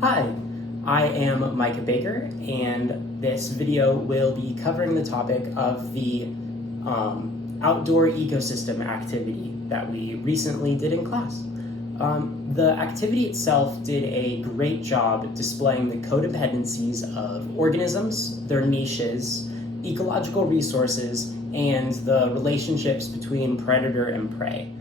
Hi, I am Micah Baker, and this video will be covering the topic of the outdoor ecosystem activity that we recently did in class. The activity itself did a great job displaying the codependencies of organisms, their niches, ecological resources, and the relationships between predator and prey.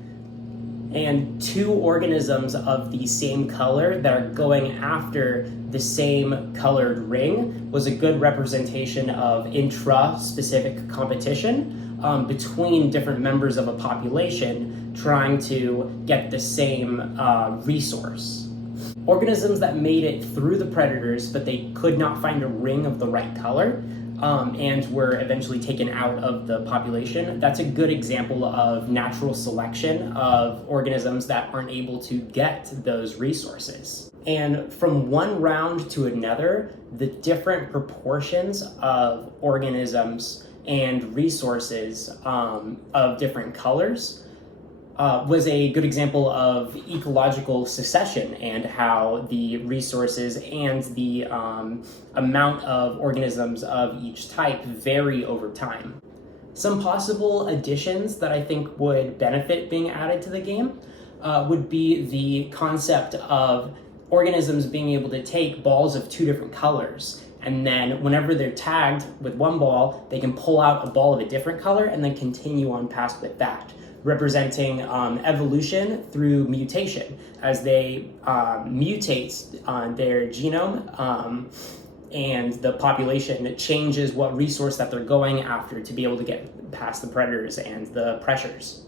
And two organisms of the same color that are going after the same colored ring was a good representation of intra-specific competition between different members of a population trying to get the same resource. Organisms that made it through the predators, but they could not find a ring of the right color, and were eventually taken out of the population. That's a good example of natural selection of organisms that aren't able to get those resources. And from one round to another, the different proportions of organisms and resources of different colors was a good example of ecological succession and how the resources and the amount of organisms of each type vary over time. Some possible additions that I think would benefit being added to the game would be the concept of organisms being able to take balls of two different colors, and then whenever they're tagged with one ball, they can pull out a ball of a different color and then continue on past with that, representing evolution through mutation. As they mutate their genome and the population changes what resource that they're going after to be able to get past the predators and the pressures.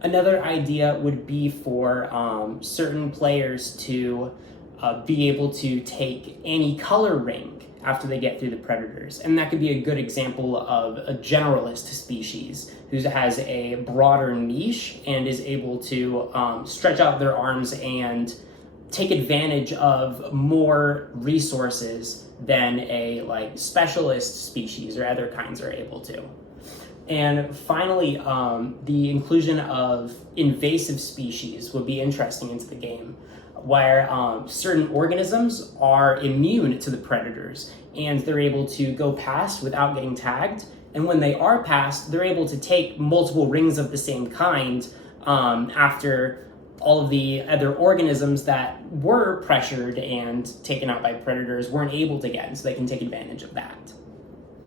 Another idea would be for certain players to be able to take any color ring after they get through the predators. And that could be a good example of a generalist species who has a broader niche and is able to stretch out their arms and take advantage of more resources than a specialist species or other kinds are able to. And finally, the inclusion of invasive species would be interesting into the game, where certain organisms are immune to the predators and they're able to go past without getting tagged. And when they are past, they're able to take multiple rings of the same kind after all of the other organisms that were pressured and taken out by predators weren't able to get, so they can take advantage of that.